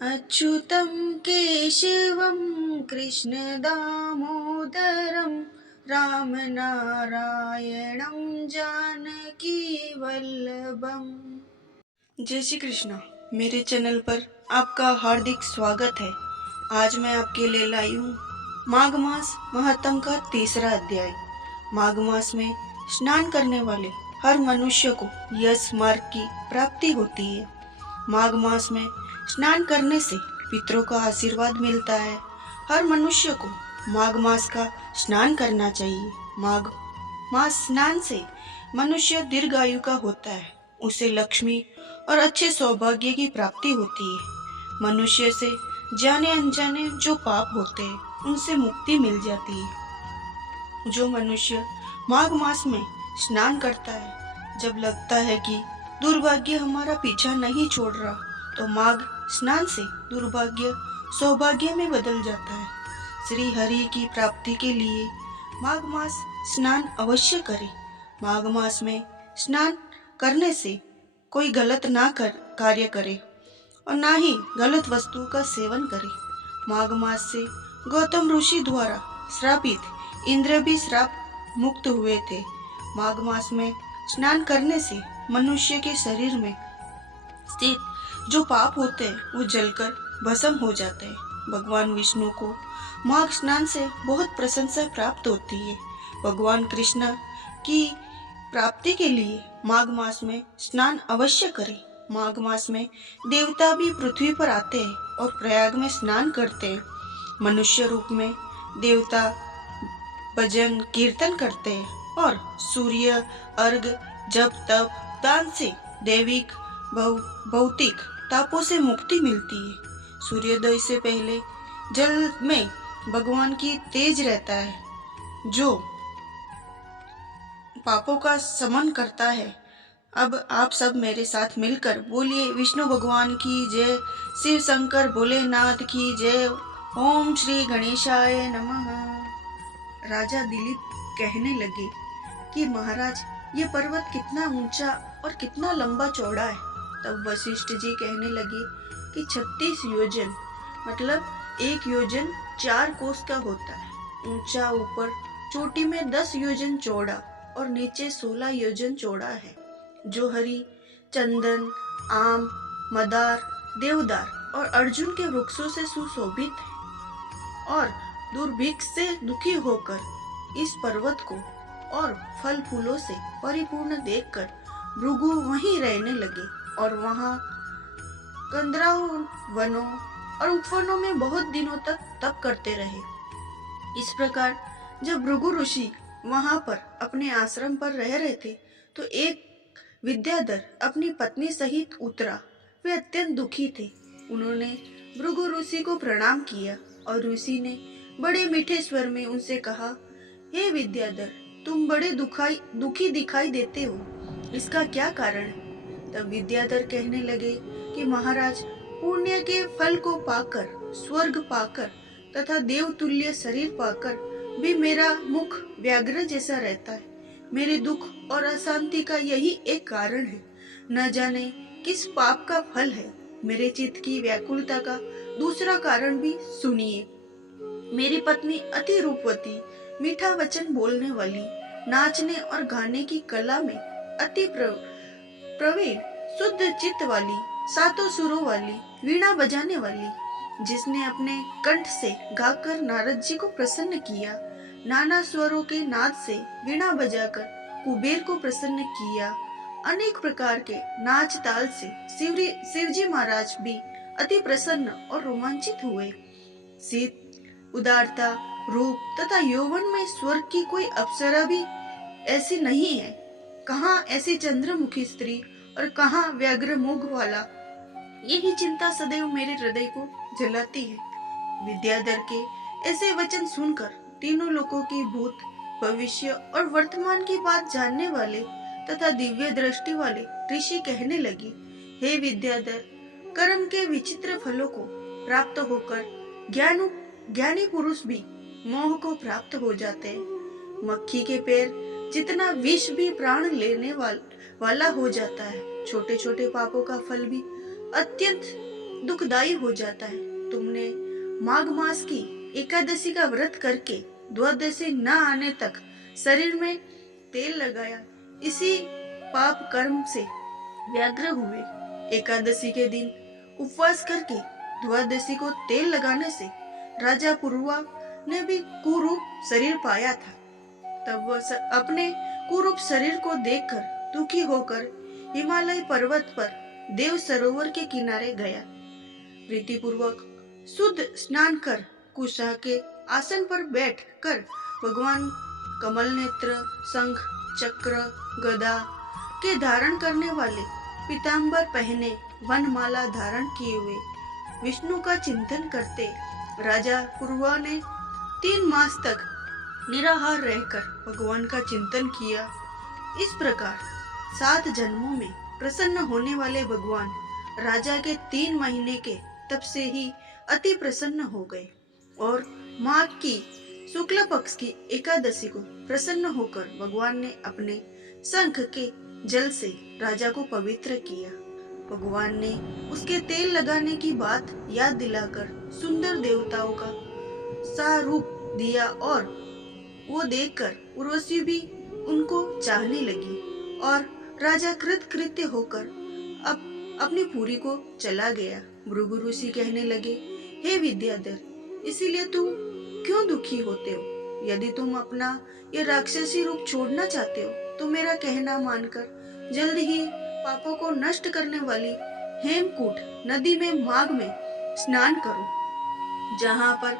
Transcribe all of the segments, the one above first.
अच्युतं केशवं कृष्णदामोदरं रामनारायणं जानकीवल्लभम्। जय श्री कृष्णा। मेरे चैनल पर आपका हार्दिक स्वागत है। आज मैं आपके लिए लाई हूँ माघ मास महात्म का तीसरा अध्याय। माघ मास में स्नान करने वाले हर मनुष्य को यश मार्ग की प्राप्ति होती है। माघ मास में स्नान करने से पितरों का आशीर्वाद मिलता है। हर मनुष्य को माघ मास का स्नान करना चाहिए। माघ मास स्नान से मनुष्य दीर्घायु का होता है। उसे लक्ष्मी और अच्छे सौभाग्य की प्राप्ति होती है। मनुष्य से जाने अनजाने जो पाप होते हैं उनसे मुक्ति मिल जाती है। जो मनुष्य माघ मास में स्नान करता है, जब लगता है कि दुर्भाग्य हमारा पीछा नहीं छोड़ रहा, तो माघ स्नान से दुर्भाग्य सौभाग्य में बदल जाता है। श्री हरि की प्राप्ति के लिए माघ मास स्नान अवश्य करें। माघ मास में स्नान करने से कोई गलत ना कार्य करे और ना ही गलत वस्तु का सेवन करे। माघ मास से गौतम ऋषि द्वारा श्रापित इंद्र भी श्राप मुक्त हुए थे। माघ मास में स्नान करने से मनुष्य के शरीर में स्थित जो पाप होते हैं वो जलकर भस्म हो जाते हैं। भगवान विष्णु को माघ स्नान से बहुत प्रशंसा प्राप्त होती है। भगवान कृष्ण की प्राप्ति के लिए माघ मास में स्नान अवश्य करें। माघ मास में देवता भी पृथ्वी पर आते हैं और प्रयाग में स्नान करते हैं। मनुष्य रूप में देवता भजन कीर्तन करते हैं और सूर्य अर्घ जप तप दान से दैविक भौतिक तापों से मुक्ति मिलती है। सूर्योदय से पहले जल में भगवान की तेज रहता है जो पापों का समन करता है। अब आप सब मेरे साथ मिलकर बोलिए विष्णु भगवान की जय, शिव शंकर भोलेनाथ की जय, ओम श्री गणेशाय नमः। राजा दिलीप कहने लगे कि महाराज ये पर्वत कितना ऊंचा और कितना लंबा चौड़ा है। तब वशिष्ठ जी कहने लगे कि 36 योजन मतलब 1 योजन 4 कोस का होता है। ऊंचा ऊपर चोटी में 10 योजन चौड़ा और नीचे 16 योजन चौड़ा है, जो हरी चंदन आम मदार देवदार और अर्जुन के वृक्षों से सुशोभित है। और दुर्भिक्ष से दुखी होकर इस पर्वत को और फल फूलों से परिपूर्ण देखकर भृगु वहीं रहने लगे और वहां कंदराओं वनों और उपवनों में बहुत दिनों तक तप करते रहे। इस प्रकार जब भृगु ऋषि वहां पर अपने आश्रम पर रह रहे थे तो एक विद्याधर अपनी पत्नी सहित उतरा। वे अत्यंत दुखी थे। उन्होंने भृगु ऋषि को प्रणाम किया और ऋषि ने बड़े मीठे स्वर में उनसे कहा, हे विद्याधर, तुम बड़े दुखी दिखाई देते हो, इसका क्या कारण है? तब विद्याधर कहने लगे कि महाराज, पुण्य के फल को पाकर, स्वर्ग पाकर तथा देवतुल्य शरीर पाकर भी मेरा मुख व्याघ्र जैसा रहता है। मेरे दुख और अशांति का यही एक कारण है। न जाने किस पाप का फल है। मेरे चित्त की व्याकुलता का दूसरा कारण भी सुनिए। मेरी पत्नी अति रूपवती, मीठा वचन बोलने वाली, नाचने और गाने की कला में अति प्रवीण, शुद्ध चित्त वाली, सातों सुरों वाली, वीणा बजाने वाली, जिसने अपने कंठ से गाकर नारद जी को प्रसन्न किया, नाना स्वरों के नाद से वीणा बजाकर कुबेर को प्रसन्न किया, अनेक प्रकार के नाच ताल से शिवजी महाराज भी अति प्रसन्न और रोमांचित हुए। शीत उदारता रूप तथा यौवन में स्वर्ग की कोई अप्सरा भी ऐसी नहीं है। कहाँ ऐसी चंद्रमुखी स्त्री और कहाँ व्याघ्र मुख वाला। यही चिंता सदैव मेरे हृदय को जलाती है। विद्याधर के ऐसे वचन सुनकर तीनों लोकों की भूत भविष्य और वर्तमान की बात जानने वाले तथा दिव्य दृष्टि वाले ऋषि कहने लगे, हे विद्याधर, कर्म के विचित्र फलों को प्राप्त होकर ज्ञानी पुरुष भी मोह को प्राप्त हो जाते हैं। मक्खी के पैर जितना विष भी प्राण लेने वाला हो जाता है। छोटे छोटे पापों का फल भी अत्यंत दुखदायी हो जाता है। तुमने माघ मास की एकादशी का व्रत करके द्वादशी न आने तक शरीर में तेल लगाया, इसी पाप कर्म से व्यग्र हुए। एकादशी के दिन उपवास करके द्वादशी को तेल लगाने से राजा पुरुवा ने भी कुरूप शरीर पाया था। तब वह अपने कुरूप शरीर को देखकर दुखी होकर हिमालय पर्वत पर देव सरोवर के किनारे गया। प्रीतिपूर्वक शुद्ध स्नान कर कुशा के आसन पर बैठ कर भगवान कमल नेत्र, शंख, चक्र, गदा के धारण करने वाले, पीतांबर पहने, वनमाला धारण किए हुए विष्णु का चिंतन करते राजा पुरुवा ने 3 मास तक निराहार रहकर भगवान का चिंतन किया। इस प्रकार 7 जन्मों में प्रसन्न होने वाले भगवान राजा के 3 महीने के तप से ही अति प्रसन्न हो गए और माघ की शुक्ल पक्ष की एकादशी को प्रसन्न होकर भगवान ने अपने शंख के जल से राजा को पवित्र किया। भगवान ने उसके तेल लगाने की बात याद दिलाकर सुंदर देवताओं का सा रूप दिया और वो देखकर उर्वशी भी उनको चाहने लगी और राजा कृतकृत्य होकर अब अपनी पुरी को चला गया। भृगु ऋषि कहने लगे, हे विद्याधर, इसीलिए तुम क्यों दुखी होते हो? यदि तुम अपना ये राक्षसी रूप छोड़ना चाहते हो तो मेरा कहना मानकर जल्द ही पापों को नष्ट करने वाली हेमकूट नदी में माघ में स्नान करो, जहाँ पर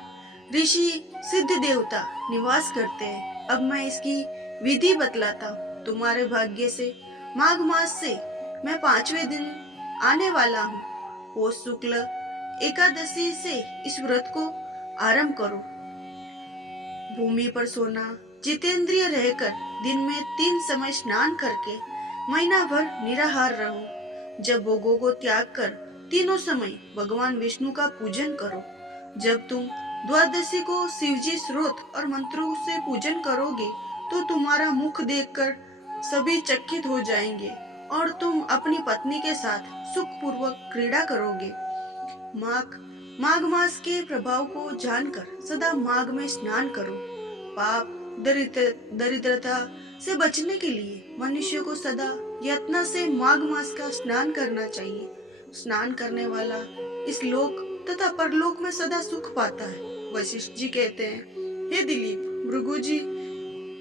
ऋषि सिद्ध देवता निवास करते हैं। अब मैं इसकी विधि बतलाता हूँ। तुम्हारे भाग्य से माघ मास से मैं 5वें दिन आने वाला हूँ। पौष शुक्ल एकादशी से इस व्रत को आरंभ करो। भूमि पर सोना, जितेंद्रिय रहकर दिन में 3 समय स्नान करके महीना भर निराहार रहो। जब भोगों को त्याग कर तीनों समय भगवान विष्णु का पूजन करो। जब तुम द्वादशी को शिवजी स्रोत और मंत्रों से पूजन करोगे तो तुम्हारा मुख देखकर सभी चकित हो जाएंगे और तुम अपनी पत्नी के साथ सुख पूर्वक क्रीड़ा करोगे। माघ मास के प्रभाव को जानकर सदा माघ में स्नान करो। पाप दरिद्रता से बचने के लिए मनुष्य को सदा यत्न से माघ मास का स्नान करना चाहिए। स्नान करने वाला इस लोक तथा परलोक में सदा सुख पाता है। वशिष्ठ जी कहते हैं, हे दिलीप, भृगु जी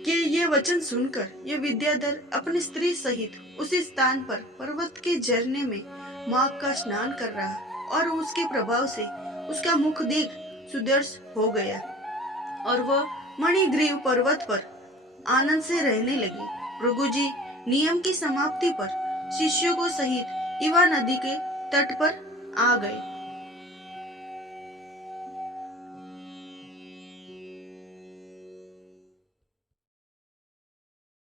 के ये वचन सुनकर ये विद्याधर अपनी स्त्री सहित उसी स्थान पर पर्वत के झरने में माघ का स्नान कर रहा और उसके प्रभाव से उसका मुख देख सुदर्श हो गया और वह मणिग्रीव पर्वत पर आनंद से रहने लगी। भृगु जी नियम की समाप्ति पर शिष्यों को सहित इवा नदी के तट पर आ गए।